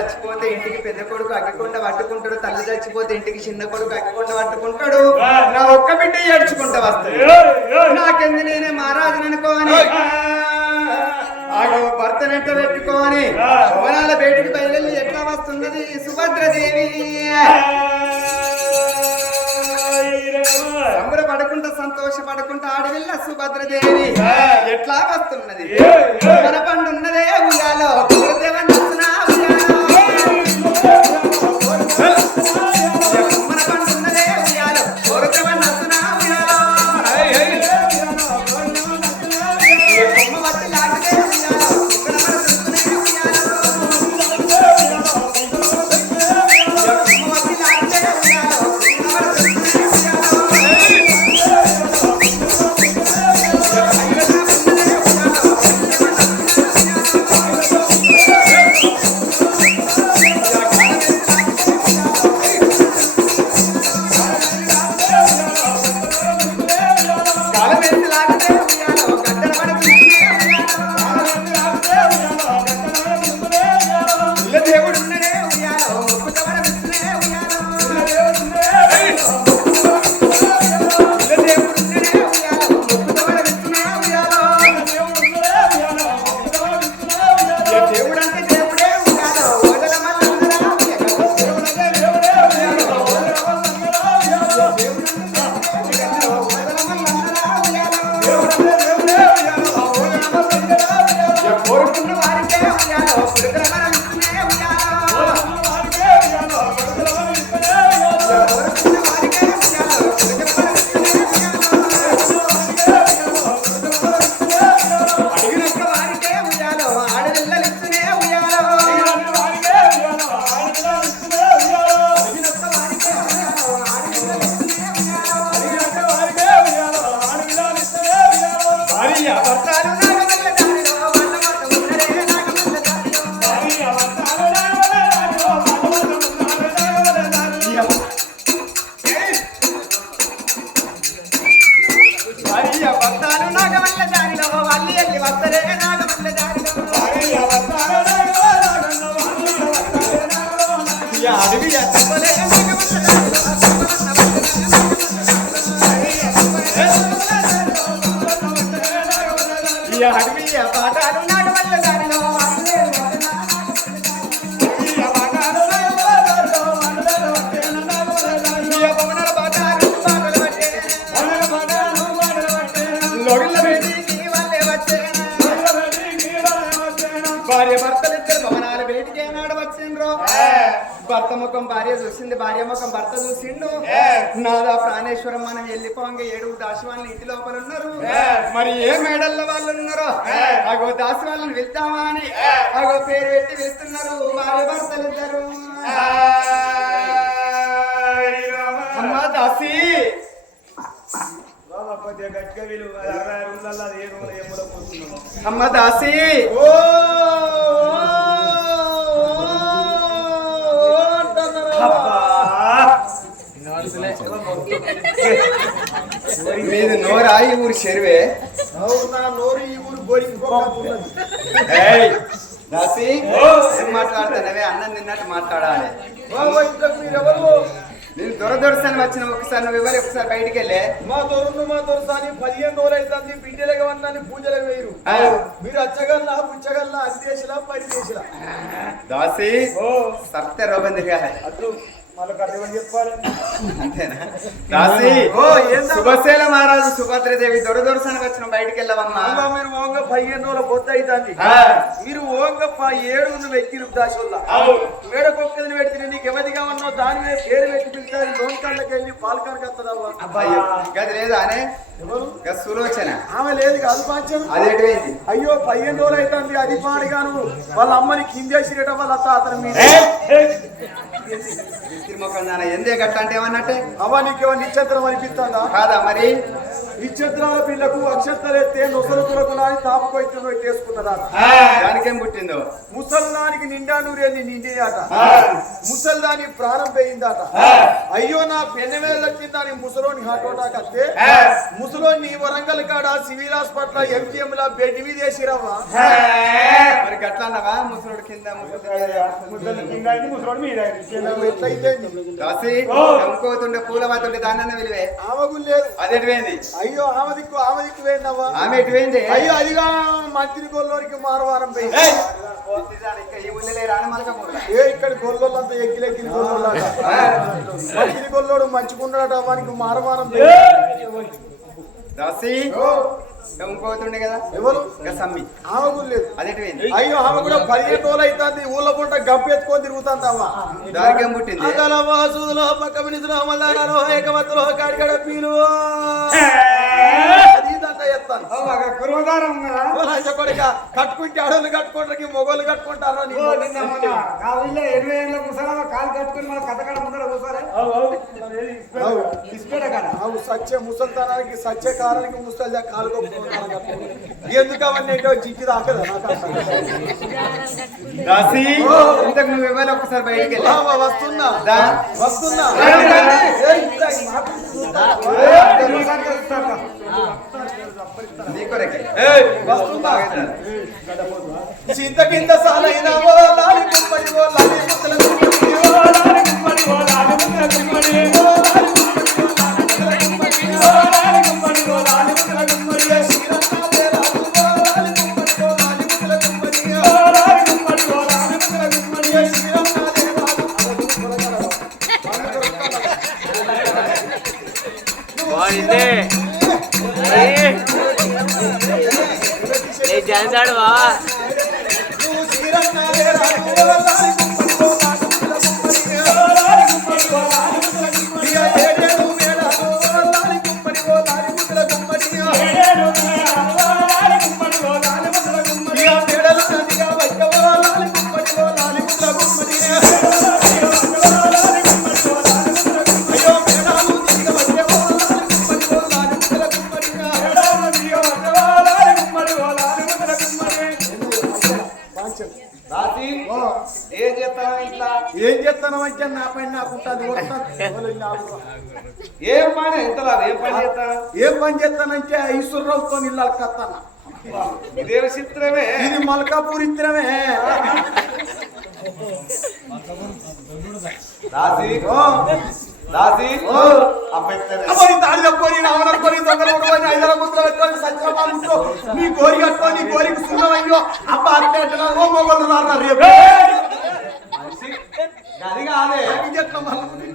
చచ్చిపోతే ఇంటికి పెద్ద కొడుకు అగ్గికొండ పట్టుకుంటాడు తల్లి చచ్చిపోతే ఇంటికి చిన్న కొడుకు అగ్గికొండ పట్టుకుంటాడు. నా ఒక్క బిడ్డ ఏడ్చుకుంటా వస్తాడు. నాకెందు నేనే మహారాజుని అనుకోని ఆగో భర్త నెట్ట పెట్టుకోని భవనాల బయటికి బయలుదేరి ఎట్లా వస్తున్నది? సుభద్రదేవి. సంతోష పడకుండా ఆడవిల్ల సుభద్రదేవి. ఎట్లా వస్తున్నది? మన పండు నాగమల్ల దారిలో. అడవి భర్త ముఖం భార్య చూసింది భార్య ముఖం భర్త చూసిండు. నాదా ప్రాణేశ్వరం మనం వెళ్ళిపోంగ ఏడు దాసి వాళ్ళని ఇంటి లోపల ఉన్నారు. మరి ఏ మేడల్లో వాళ్ళు ఉన్నారో? అగో దాసి వాళ్ళని వెళ్తామా అని అగో పేరు పెట్టి వేస్తున్నారు భార్య భర్తలు ఇద్దరు. అమ్మ దాసి. కొద్దిగా గట్టిగా మీది నోరాయి ఊరి చెరువే. నోరు ఈ ఊరు ఏయ్, దాసి ఏం మాట్లాడుతున్నావే? అన్నం తిన్నట్టు మాట్లాడాలి. నేను దొరదొరసని వచ్చిన ఒకసారి నువ్వు ఎవరు ఒకసారి బయటికి వెళ్ళే? మా తోరును మా తోరుసాని పదిహేను రోజులు అవుతుంది బిడ్డలుగా ఉన్నాను పూజలకు వేయరు. మీరు అచ్చగల్లా పుచ్చగల్లా అందేశలా పది దేశలా దాసి ఓ సత్య రోగం తిరగాలి. అట్లు శుభశీల మహారాజు సుభద్రదేవి దొరదొరసని వచ్చిన బయటికి వెళ్ళవమ్మా. మీరు ఓంగ పదిహేను రోజుల పొద్దు అవుతుంది. మీరు ఓంగ ప- ఏడు వ్యక్తులు దాసోల్లా మేడకొక్కదిని పెడితే నీకు ఎవరిగా ఉన్నావు? దాని మీద పేరు పెట్టి పిలిచారు. లోన్ కళ్ళకి వెళ్ళి పాలకానికి వస్తుందవ్వా అబ్బాయి గది లేదా అనే? ఎవరు సులోచన. ఆమె లేదు కాదు పాంచం అదేంటి అయ్యో పదిహేను రోజులు అవుతుంది అది పాడిగాను వాళ్ళ అమ్మని కిందేసిరట వాళ్ళ తాతని మీద. తిరుమొక్క ఎందే గట్ట అంటే ఏమన్నట్టే? అవ్వ నీకేమో నిశ్చంతరం అనిపిస్తుందా? కాదా మరి? విచిత్రాల పిల్లకు అక్షంతలెత్తే నొసలు కొరకు అని తాపుకొచ్చిన చేసుకున్నదా దానికేం పుట్టిందో? ముసల్దానికి నిండా నూరేది నిండినాట ముసల్దాని ప్రాణం పోయిందట అయ్యో నా పెన్నవేళ్ళ దాని ముసలోని హాటోటా కత్తే ముసలోని వరంగల్ కాడ సివిల్ హాస్పిటల్ ఎంజిఎం లా బెడ్ మీద వేసిరవ్వా? మరి గట్లా అన్నవా ముసలుడు కింద. ముసలుడు కింద ముసలోడు మీద ఎట్లయితే రాసి అమ్ముకోతుండే పూల మాతుండే దాన్ని విలువే. ఆమెకు లేదు అదెటు అయ్యో ఆమె దిక్కు ఆమె పోయిందవ్వా ఆమె ఎటు పోయింది అయ్యో అదిగా మంత్రి గొల్లోనికి మారవారం పోయింది. ఏ ఇక్కడ గొల్లోళ్ళంతా ఎక్కిలు ఎక్కిలి గొల్లోళ్ళట మంత్రి గొల్లోడు మంచిగున్నాడట వానికి మారవారం రాసి అమ్ముకోతుండే కదా? ఎవరు? సమ్మి. ఆమెకు లేదు. అదెటు పోయింది? అయ్యో ఆమె కూడా పదిహేను రోజులు అవుతుంది ఊళ్ళో పూట గబ్బెత్తుకొని తిరుగుతుంది అవ్వ దానికేం పుట్టింది? పక్క మినిసులో పీలు అది ఒక కుర్మదారం కొడుక కట్టుకుంటే అడవులు కట్టుకుంటారు మొగోళ్ళు కట్టుకుంటారా ఎనభై ఏళ్ళ కాలు కట్టుకుని మన ముందర. ఇసుపేట కాడ. అవు సత్య ముసల్తనానికి సత్య కాలానికి ముసలి కాలు ఎందుకు అవన్నీ ఏంటో జిక్కి దాకదా ఇంతకు నువ్వు ఇవ్వాలి ఒక్కసారి బయటికి వస్తున్నా. వస్తున్నా. ఇంత కింద సాలైన లాలి ఓ లాలి ఏ జాన్సాడు బా ఏం పని ఎంతలా ఏం పని చేస్తావు ఏం పని చేస్తానంటే ఐశ్వర్యంతో ఇల్లాలి కత్తాను ఇదే చిత్రమే ఇది మల్కాపూర్ ఇత్తనమే రాసి రాసి అబ్బాయి అమ్మని తాడి తప్పుకొని రావణుకొని దొంగలు కొట్టుకొని ఐదర ముద్ర పెట్టుకొని సత్యనారాయణ ఇంట్లో నీ కోరి కట్టుకొని నీ కోరికి సున్నం అయ్యో అబ్బ అంటున్నారు. ఓ మొగలు రారా రేపు. అది కాదే.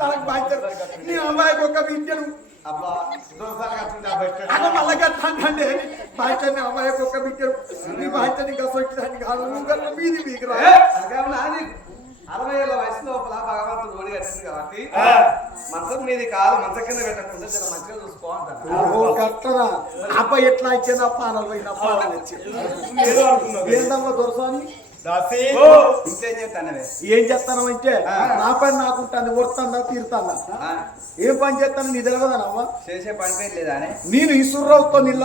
మళ్ళీ బాధ్యత నీ అమ్మాయికి ఒక విద్యను. అబ్బా మళ్ళా కట్టండి బాధ్యత నీ అమ్మాయికి ఒక విద్యను. నీ బాధ్యత కాదు. నువ్వు కట్ట మీది మీకు అరవై ఏళ్ళ వయసు లోపల భగవంతుడు ఓడి కట్టింది కాబట్టి మంచం మీది కాదు కింద పెట్టకుండా చాలా మంచిగా చూసుకో అంటారు. అబ్బాయి ఎట్లా ఇచ్చింది? అప్ప అనలు నా పాలన ఇచ్చింది ఏందమ్మా దొరసాని? దాసి. ఇంకేం చేస్తానవే? ఏం చేస్తాను అంటే నా పని నాకుంటాను కొడుతుందా తీరుతాందా? ఏం పని చేస్తాను నీ తెలియదనవ్వా చేసే పని పేరు లేదా అని? నేను ఇసుర్రావుతో నీళ్ళ?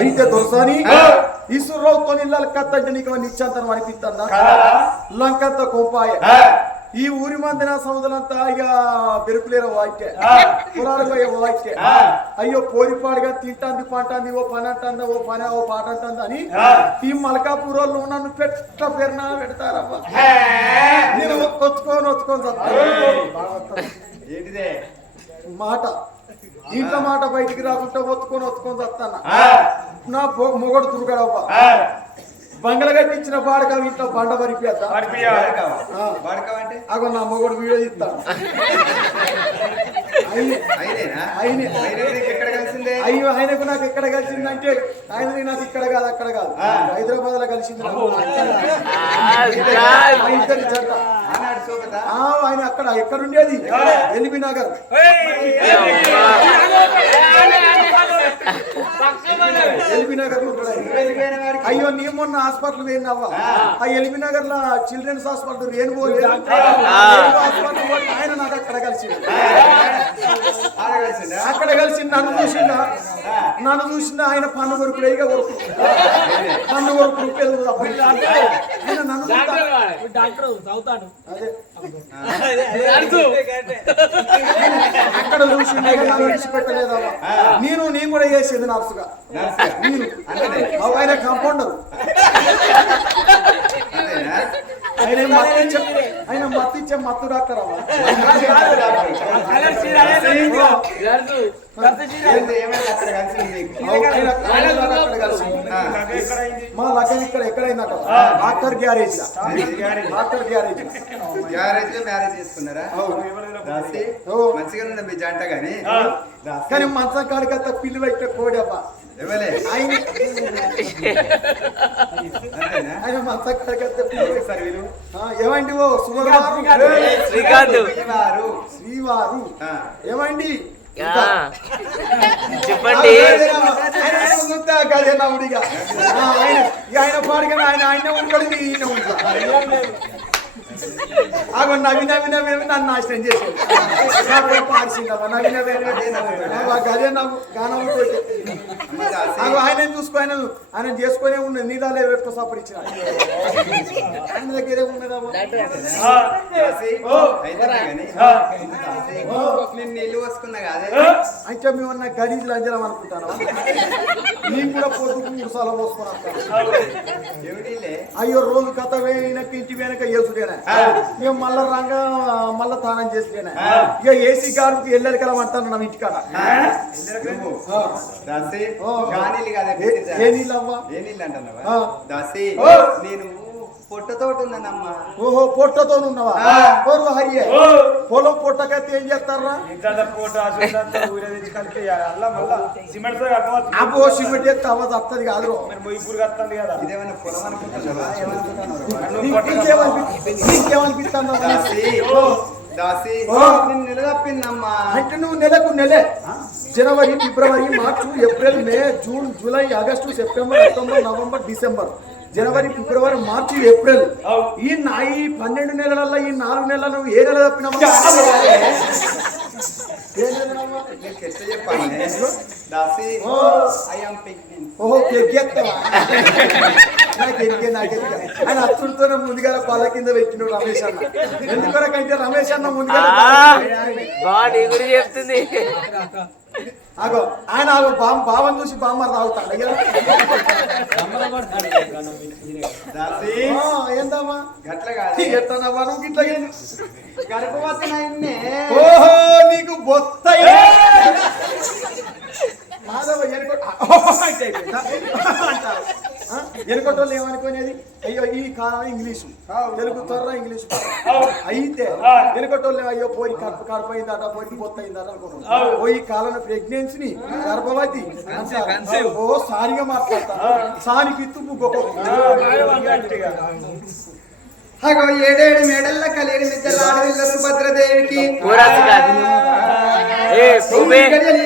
అయితే దొరసాని ఇసుర్రావుతో నీళ్ళ కత్తంటే నీకు నిశ్చంతనం అనిపిస్తుందా? లంకంత కొంపాయ. ఈ ఊరి మందిన సముద్రంతా ఇక బెరుకులేరు వాయితే పొలాలు పోయే వాయితే అయ్యో పోరిపాడుగా తింటాంది పంటాంది ఓ పని అంటుందా ఓ పని ఓ పాట అంటుందా అని ఈ మలకాపూర్ వాళ్ళు నన్ను పెట్ట పేరున పెడతారవ్వ నేను ఒత్తుకొని ఒత్తుకొని చస్తాను ఏంటిదే? మాట. ఇంట్లో మాట బయటికి రాకుండా ఒత్తుకొని ఒత్తుకొని చస్తాను నా పొ- మొగడు దుర్గడవ్వ బంగళ కట్టించిన బాడక ఇంట్లో బండ. వాడకావంటే అగో నా మొగడు వీడియో ఇస్తాను నీకు ఎక్కడ కలిసింది? కలిసిందే అయ్యో ఆయనకు నాకు ఎక్కడ కలిసిందంటే ఆయన నాకు ఇక్కడ కాదు అక్కడ కాదు. హైదరాబాద్లో కలిసింది ఇద్దరి జంట. ఆయన అక్కడ ఎక్కడ ఉండేది ఎల్బీ నగర్. అయ్యో నీ మొన్న హాస్పిటల్ పోయినావా ఆ. ఎల్బీ నగర్లో చిల్డ్రన్స్ హాస్పిటల్ రేణుగో హాస్పిటల్ ఆయన నాకు అక్కడ కలిసి అక్కడ కలిసి నన్ను చూసిందా నన్ను చూసిందా ఆయన పన్ను కొరకు ఇక కొరకు పన్ను కొరకు రూపాయలు. ఆయన నన్ను డాక్టర్ చదువుతాడు. అదే. అక్కడ చూసిందా ఇక నన్ను నేను కూడా చేసేది నర్సుగా అవ్వ, ఆయన కాంపౌండర్ ఆయన మత్తిచ్చే ఆయన మత్తిచ్చే మత్తు డాక్టర్. మా లగ్గం ఇక్కడ ఎక్కడైందట? Doctor garage. Doctor garage. గ్యారేజ్లో marriage చేసుకున్నారా. మంచిగా మీ జంట గాని? దాసి? కానీ మంచం కాడికత్త పిల్లి పెట్టే కోడి అవ్వ ఎవలే? ఆయన మంచం కాడికత్త ఏమండి ఓ శ్రీకాంత్ వారు శ్రీవారు. ఆ. ఏమండి? చెప్పండి. ఆయన పాడుగా ఆయన ఆయన ఉంటాడు ఈయన ఉంటా ఆగో నవ్వి నవ్వి నన్ను నాశనం చేసాడు పాడిసిందమ్మా నవ్వి గదే నవ్వు గానం ఆగో ఆయన చూసుకో ఆయన ఆయన చేసుకునే ఉన్నది. నీదాలే పెట్టుకో సపోర్ట్ ఇచ్చిన? ఆయన దగ్గరే ఉన్నదమ్మా నేను నీళ్ళు కాదే అంటే మేము అన్న గలీజులు అంజలం అనుకుంటాను? నేను కూడా పొద్దుకు మూడు సార్లు అయ్యో రోజు కథ వెనక ఇంటి వెనక వేసుడేనా ఇక మళ్ళా రంగ మళ్ళా తానం చేసినా ఇక ఏసీ గారికి వెళ్ళాలి కదా అంటాను నా ఇంటికాడ. ఏ- నీళ్ళు అవ్వా ఏ నీళ్ళు ఓ. నేను పొట్టతోటి ఓహో పొట్టతో ఉన్నావా ఆ. ఓరు హరియే. పొలం పొట్టకైతే ఏం చేస్తారా? అబ్బో. సిమెంట్ ఎత్తే అవ్వదు వస్తుంది కాదు. పొలం అనుకుంటున్నావా? దాసి అంటే నువ్వు నెలకు నెలే. జనవరి ఫిబ్రవరి మార్చి April May June July August September October November December. జనవరి ఫిబ్రవరి మార్చి ఏప్రిల్. ఈ నా ఈ పన్నెండు నెలలలో ఈ నాలుగు నెలలు నువ్వు ఏ నెల ఎరిగే ఆయన అత్తుడితోనే ముందుగా పాల కింద పెట్టిన రమేష్ అన్న. ఎందుకొరకంటే రమేష్ అన్న ముందుగా చెప్తుంది. ఆగో ఆయన ఆగో బామ్ బావని చూసి బామ్మ తాగుతాడు. ఏందమ్మా? నువ్వు. గర్భవతి ఓహో నీకు బొత్త మాధవ ఎనుకోటోళ్ళు ఏమనుకునేది? అయ్యో ఈ కాలం ఇంగ్లీషు. తెలుగు త్వర ఇంగ్లీషు. అయితే ఎనుకోటోళ్ళు అయ్యో పోయి కడుపు కడుపు అయిందట పోయి బొత్త అయిందట అనుకున్నాను ఈ కాలం ప్రెగ్నెన్సీని గర్భవతి. ఓ సారిగా మాట్లాడతా. సానికి గొప్ప. అగో ఏడేడు మేడల్ల కలియని మిద్దెల ఆడవిల్ల సుభద్రదేవికి.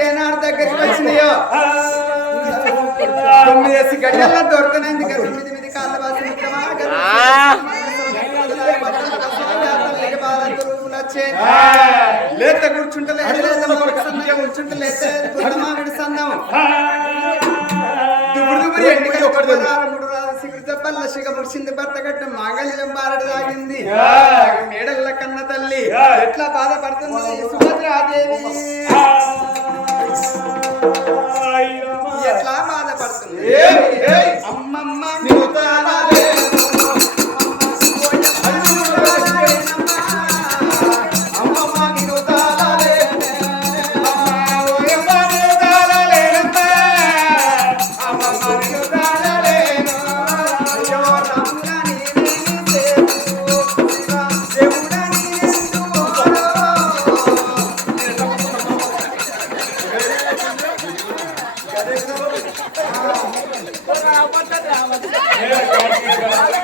ఏనాడు దగ్గరికి వచ్చినాయో? తొమ్మిది గడియల్లో దొరకనందుకు తొమ్మిది మీద కాళ్ళ వాసి మిత్రమా. లేత కూర్చుంటలేదు లేత కూర్చుంటే కూర్చుంటలేదు మామిడి మాగల్యం బారడు తాగింది మేడల్ల కన్న తల్లి ఎట్లా బాధపడుతుంది సుభద్రాదేవి ఎట్లా బాధపడుతుంది ei, ei, Yeah, yeah, yeah.